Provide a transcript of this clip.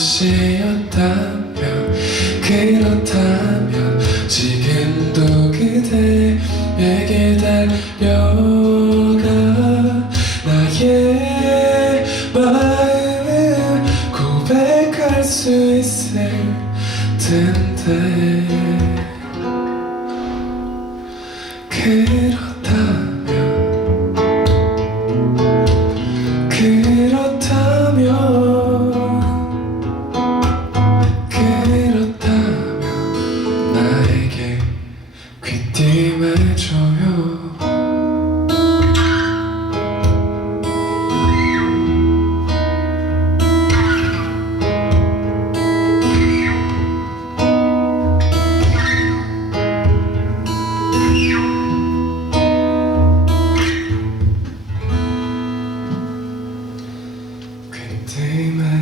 것이었다면 그렇다면 지금도 그대에게 달려가 나의 마음을 고백할 수 있을 텐데. 그런 entertainment.